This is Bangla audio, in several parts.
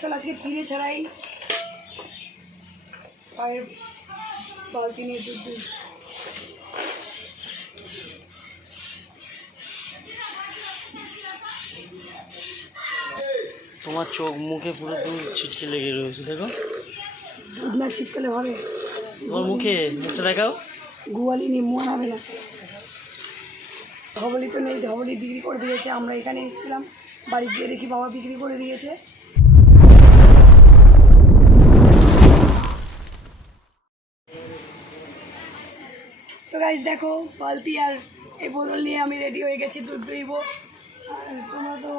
চল আজকে ফিরে ছাড়াই পায়ের বালতি নিয়ে দুধ দিয়েছি। তোমার চোখ মুখে পুরো দুধ ছিটকে লেগে রয়েছে, দেখো। দুধ না ছিটকালে হবে? তোমার মুখে মুখটা দেখাও। গোয়ালি নিয়ে মন হবে না। ধবলি তো নেই, ধবলি বিক্রি করে দিয়েছে। আমরা এখানে এসেছিলাম, বাড়ি গিয়ে দেখি বাবা বিক্রি করে দিয়েছে। তো গাইজ দেখো, বালতি আর এই বোতল নিয়ে আমি রেডি হয়ে গেছি দুধ দইব। আর তোমরা তো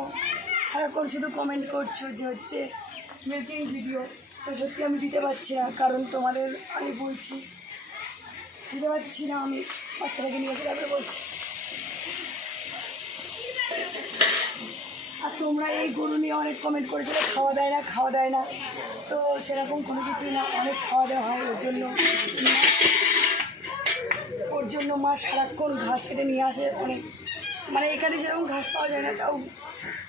সারাক্ষণ শুধু কমেন্ট করছো যে হচ্ছে মিল্কিং ভিডিও, তো সত্যি আমি দিতে পারছি না, কারণ তোমাদের আমি বলছি দিতে পারছি না। আমি বাচ্চাটাকে নিয়ে এসে তারপরে বলছি। আর তোমরা এই গরু নিয়ে অনেক কমেন্ট করেছো, খাওয়া দেয় না খাওয়া দেয় না, তো সেরকম কোনো কিছুই না, অনেক খাওয়া দেওয়া হয়। ওর জন্য মা সারাক্ষণ ঘাস কেটে নিয়ে আসে অনেক, মানে এখানে যেরকম ঘাস পাওয়া যায় না, তাও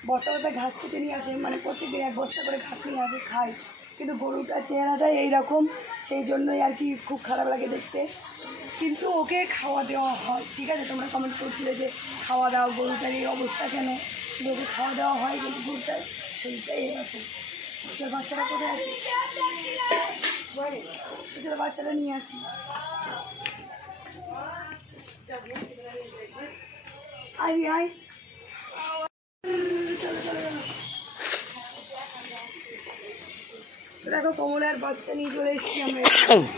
বস্তা বস্তা ঘাস কেটে নিয়ে আসে, মানে প্রত্যেকদিন এক বস্তা করে ঘাস নিয়ে আসে, খায়। কিন্তু গরুটার চেহারাটাই এইরকম, সেই জন্যই আর কি খুব খারাপ লাগে দেখতে। কিন্তু ওকে খাওয়া দেওয়া হয়, ঠিক আছে। তোমরা কমেন্ট করছিলে যে খাওয়া দাওয়া, গরুটার এই অবস্থা কেন, কিন্তু ওকে খাওয়া দাওয়া হয়, কিন্তু গরুটার শরীরটাই এরকম। চল বাচ্চারা কোথায় আছে, চলো বাচ্চাটা নিয়ে আসি। আয় আয়, চলো চলো চলো। দেখো কমলার বাচ্চা নিয়ে চলে এসেছি আমরা,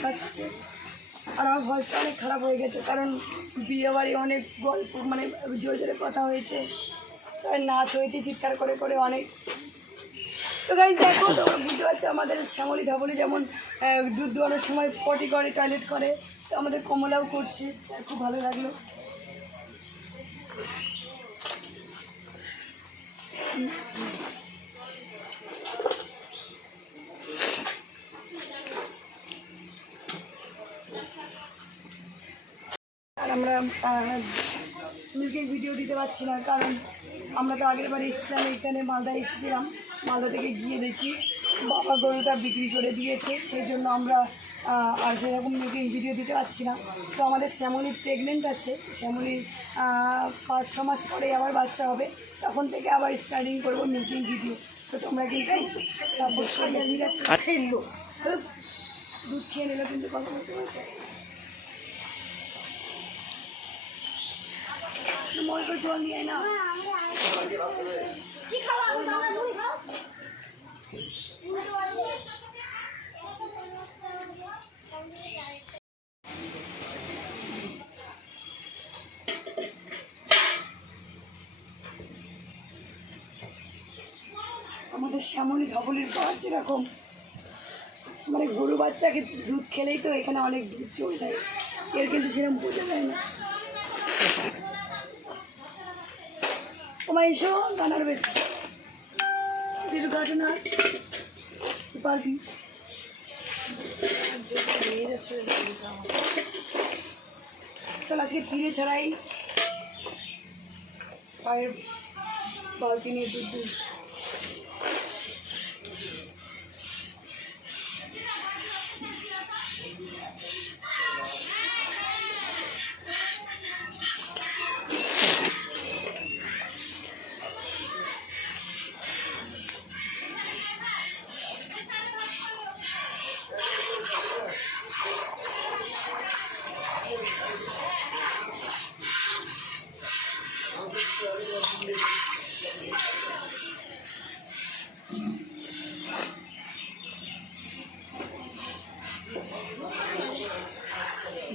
খাচ্ছে। আর আমার ভয়েসটা অনেক খারাপ হয়ে গেছে, কারণ বিয়েবাড়ি অনেক গল্প, মানে জোরে জোরে কথা হয়েছে, নাচ হয়েছে চিৎকার করে করে অনেক। তো গাইজ দেখো, তোমরা বুঝতে পারছো আমাদের শ্যামলী ধবলি যেমন দুধ দোয়ানোর সময় পটি করে, টয়লেট করে, তো আমাদের কমলাও করছে, খুব ভালো লাগলো। আর আমরা মিল্কের ভিডিও দিতে পারছি না, কারণ আমরা তো আগের বার এসেছিলাম এখানে, মালদা এসেছিলাম, মালদা থেকে গিয়ে দেখি বাবা গরুটা বিক্রি করে দিয়েছে, সেই জন্য আমরা আর সেরকম মিল্কিং ভিডিও দিতে পারছি না। তো আমাদের শ্যামলী প্রেগনেন্ট আছে, শ্যামলীর 5-6 মাস পরে আবার বাচ্চা হবে, তখন থেকে আবার স্টার্টিং করবো মিল্কিং ভিডিও। তো তোমরা কিন্তু সাপোর্ট করবে, ঠিক আছে। দুধ খেয়ে নিলে কিন্তু কথা বলতে পারবে। মনে করে জল নিয়ে না, আমাদের শ্যামলী ধবলির পাওয়ার যেরকম, মানে গরু বাচ্চাকে দুধ খেলেই তো এখানে অনেক দুধ চলে যায়, এর কিন্তু সেরকম বোঝা যায় না। তোমার এসো গানার বেশ দুর্ঘটনা পারবি। চল আজকে ফিরে ছাড়াই পায়ের বালতি নিয়ে দুধ দিয়েছি।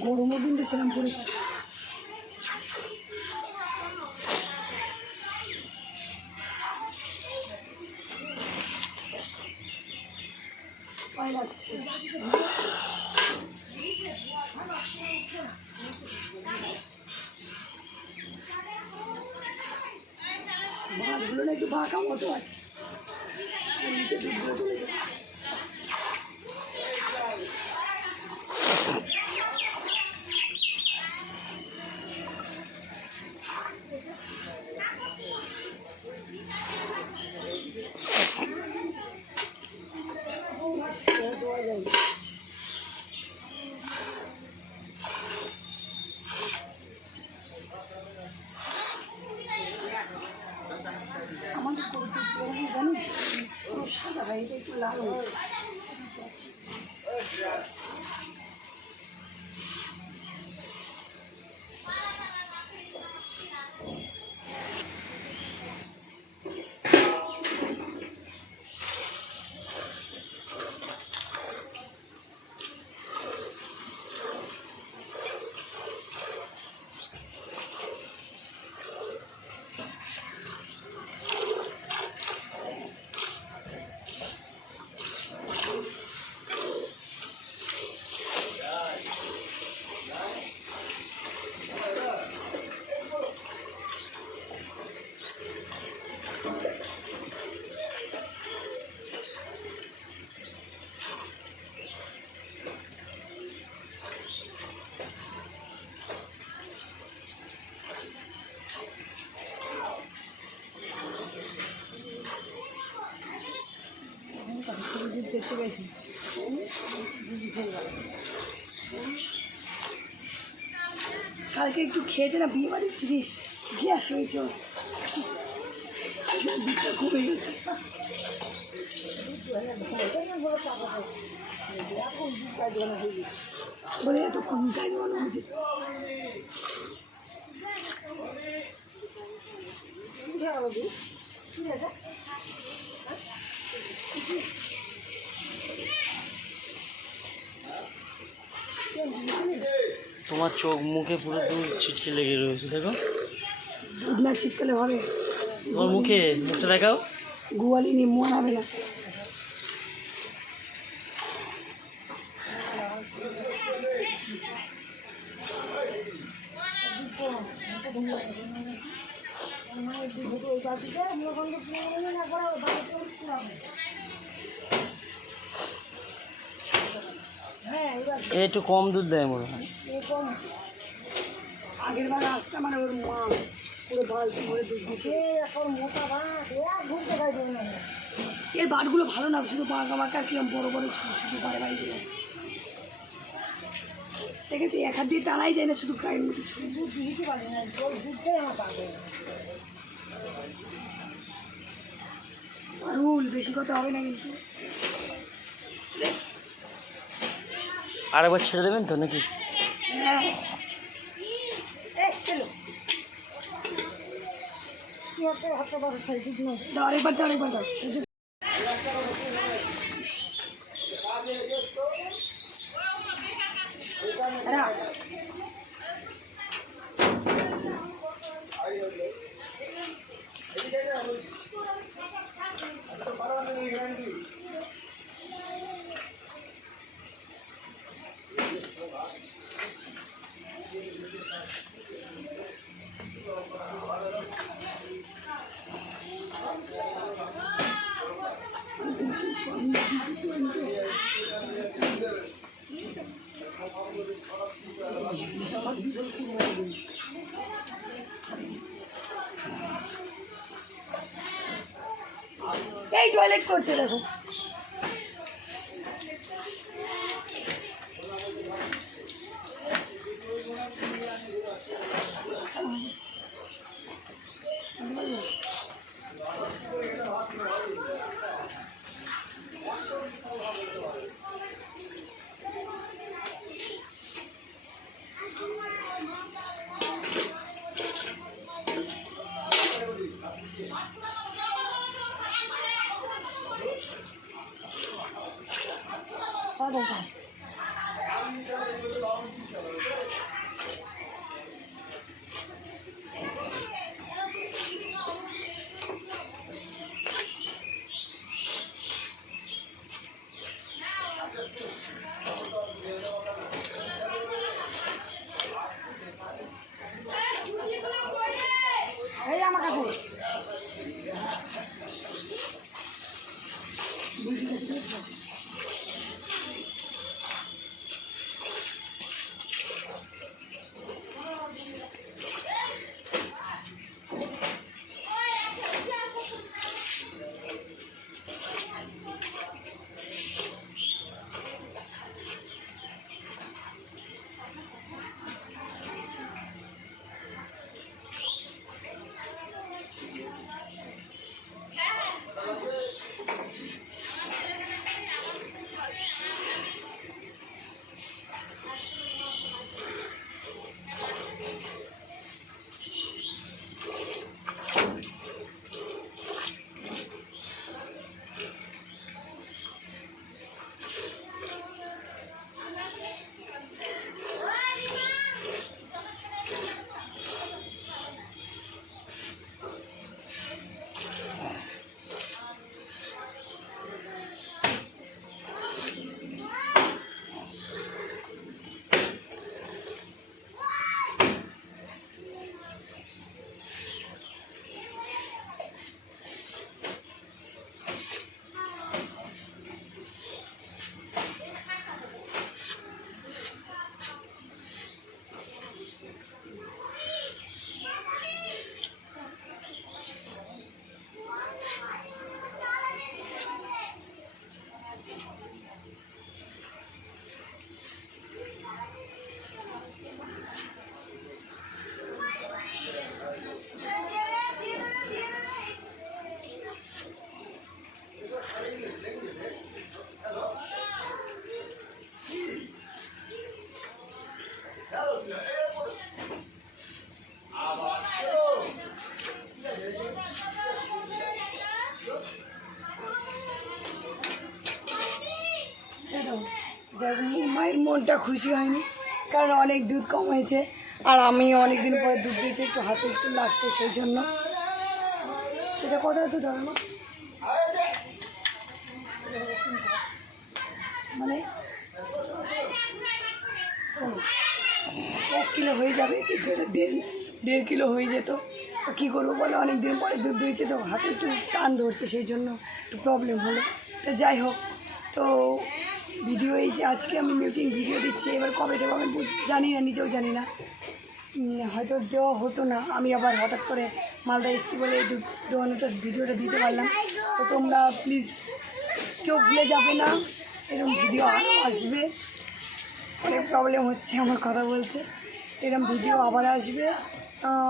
গরমও কিন্তু সেরকম পড়েছে। ভয় লাগছে। ভাতগুলো না একটু বাঁকা মতো আছে, নিচে দুধগুলো চলে যায়। জানিস পুরো সাদা হয়, এটা একটু লাল হয়। দেখতে পেয়েছি কালকে একটু খেয়েছে না বিয়ে বাড়ির জিনিস, গ্যাস হয়েছে ওর। দুধটা কমে গেছে। বলে এত কম কাজ মনে হয়েছে। তোমার চোখ মুখে পুরো দুধ ছিটকে লেগে রয়েছে দেখো। দুধ না ছিটকালে হবে? তোমার মুখে মুখটা দেখাও। গোয়ালি নিয়ে মন হবে না। একটু কম দুধ দেয় মনে হয়। আগের বার আসতে মানে ওর মা পুরো বালতি ভরে দুধ দিচ্ছে। এখন মোটা ভাত ঘুরতে খাইবে না। এর বাটগুলো ভালো না, শুধু বাঁকা বাঁকা কিরম বড় বড় ছোটো ছোটো করে বাড়িগুলো দেখেছি। এক হাত দিয়ে টানাই যায় না, শুধু গায়ের মধ্যে দুধ দিতে পারে না। দুধটাই আমার পাবে রুল, বেশি কথা হবে না কিন্তু। আরেকবার ছেড়ে দেবেন তো নাকি? হ্যাঁ আরেকবার দাও, আরেকবার দাও। এই টয়লেট করছে দেখো। এই আমার কাছে তো যাই হোক, মায়ের মনটা খুশি হয়নি, কারণ অনেক দুধ কম হয়েছে, আর আমি অনেক দিন পরে দুধ দিয়েছি, একটু হাতে একটু লাগছে, সেই জন্য। এটা কত একটু ধরো, মানে 1 কিলো হয়ে যাবে, কিন্তু এটা 1.5 কিলো হয়ে যেত। তো কী করবো বলে, অনেক দিন পরে দুধ দিয়েছে তো হাতে একটু টান ধরছে, সেই জন্য একটু প্রবলেম হলো। তো যাই হোক, তো ভিডিও এই যে আজকে আমি মিল্কিং ভিডিও দিচ্ছি, এবার কবে দেবো আমি জানি না, নিজেও জানি না, হয়তো দেওয়া হতো না। আমি আবার হঠাৎ করে মালদা এসেছি বলে এই দুধ দোয়ানোটা ভিডিওটা দিতে পারলাম। তো তোমরা প্লিজ কেউ ভুলে যাবে না, এরকম ভিডিও আরও আসবে। অনেক প্রবলেম হচ্ছে আমার কথা বলতে, এরকম ভিডিও আবার আসবে।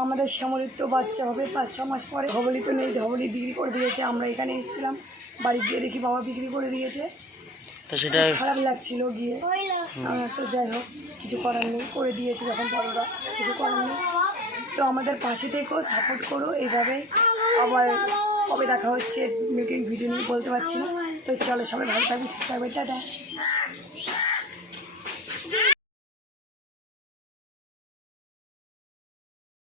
আমাদের শ্যামলির তো বাচ্চা হবে 5-6 মাস পরে। ধবলি তো নেই, ধবলি বিক্রি করে দিয়েছে। আমরা এখানে এসেছিলাম, বাড়ি গিয়ে দেখি বাবা বিক্রি করে দিয়েছে। তো সেটা খারাপ লাগছিল গিয়ে। তো যাই হোক, কিছু করার নেই, করে দিয়েছে যখন বড়রা, কিছু করার নেই। তো আমাদের পাশে থেকেও সাপোর্ট করো এইভাবেই। আবার কবে দেখা হচ্ছে মিল্কিং ভিডিও নিয়ে বলতে পারছি না। তো চলো, সবাই ভালো থাকবে, সুস্থ থাকবে, টাটা।